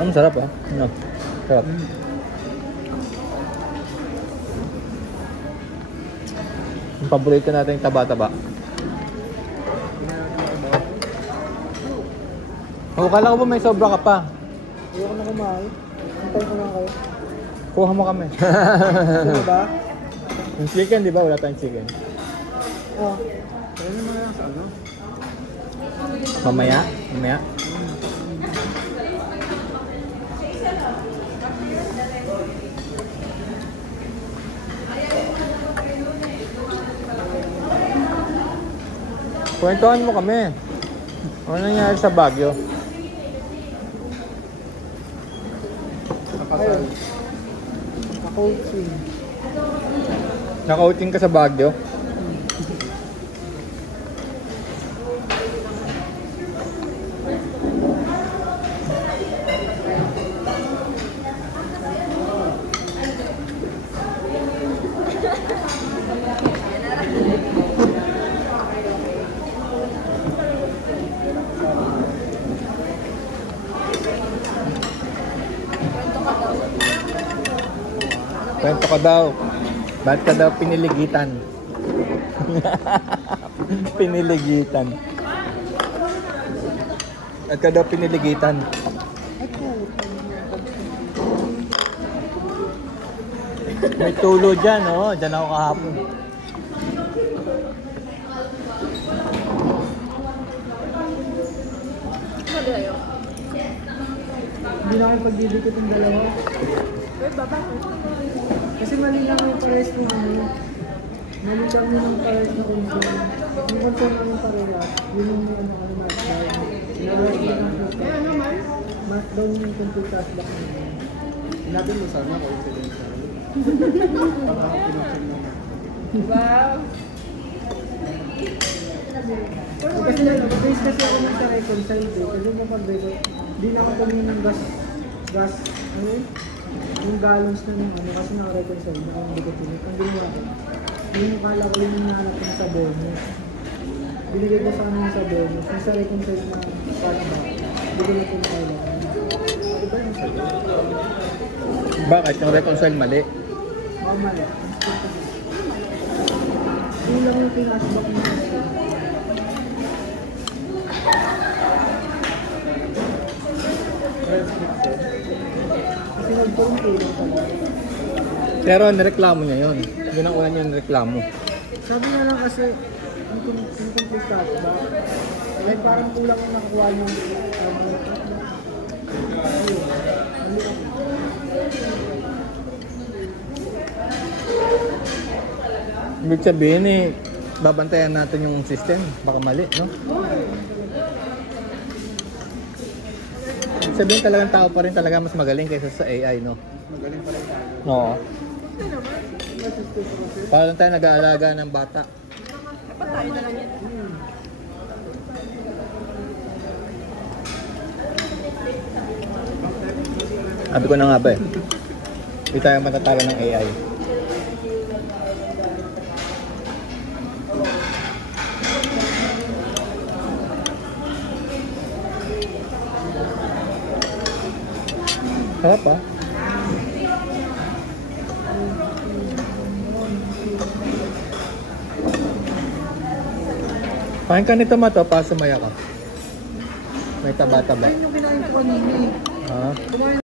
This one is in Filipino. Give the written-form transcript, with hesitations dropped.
Ang sarap ah. Ano? Sarap. Yung paborito natin yung taba-taba. O, kala ko ba may sobra ka pa? Ayoko na kumain. Antay ko lang kayo. Kuha mo kami. Ano ba? Yung chicken, di ba? Wala tayong chicken. Oh. Ayun naman lang sa ano? Mamaya? Mamaya? Kwentuhan mo kami. Ano nangyari sa Baguio? Ayun. Naka-coaching. Naka-outing ka sa Baguio? Kwento ka daw. Ba't ka daw piniligitan? Piniligitan. Ba't ka daw piniligitan? May tulo dyan, oh. Dyan ako kahapon. Hindi na kayo pagdidikit yung dalawa. Kasi mali lang yung pares ng ano. Mali lang yung pares na concern. Yung concern namin parehas, yun yung ano kami markdown. Sinagawa ko ng full markdown yung complete task back namin. Sinabi mo sana coincidental. Para pinaksin naman. Wow! Kasi base kasi ako nang sa reconcile day. Kasi kapag-reconcile, di na ako tumingin ng gas, ano yun? Yung gallons na ng ano, kasi naka-reconcile na ang bigat yun. Ang ginawa ko, yung kala ko yung nahanap ko sa bonus. Binigay ko sa kanila sa bonus. Yung sa reconcile na cashback, hindi ko na-reconcile ako. Diba yung sabi? Bakit? Yung reconcile mali? Mali. Hindi lang yung pinashback mo kasi. Kasi nag-contain talaga. Pero nireklamo niya yun. Yun ang una niya nireklamo. Sabi nga lang kasi, incomplete cashback. Ay parang kulang ang nakuha yung Ibig sabihin eh, babantayan natin yung system. Baka mali, no? Ibig sabihin talagang tao pa rin talaga mas magaling kaysa sa AI, no? magaling pa rin tayo. Oo. Parang tayo nag-aalaga ng bata. Dapat tayo na lang yan. Sabi ko na nga ba eh. Hindi tayo matatalo ng AI. Sarap ah. Kain ka nito mato, pa sumaya ka. May taba-taba. Ayun yung kinain ko kanina eh. Ha? Kumain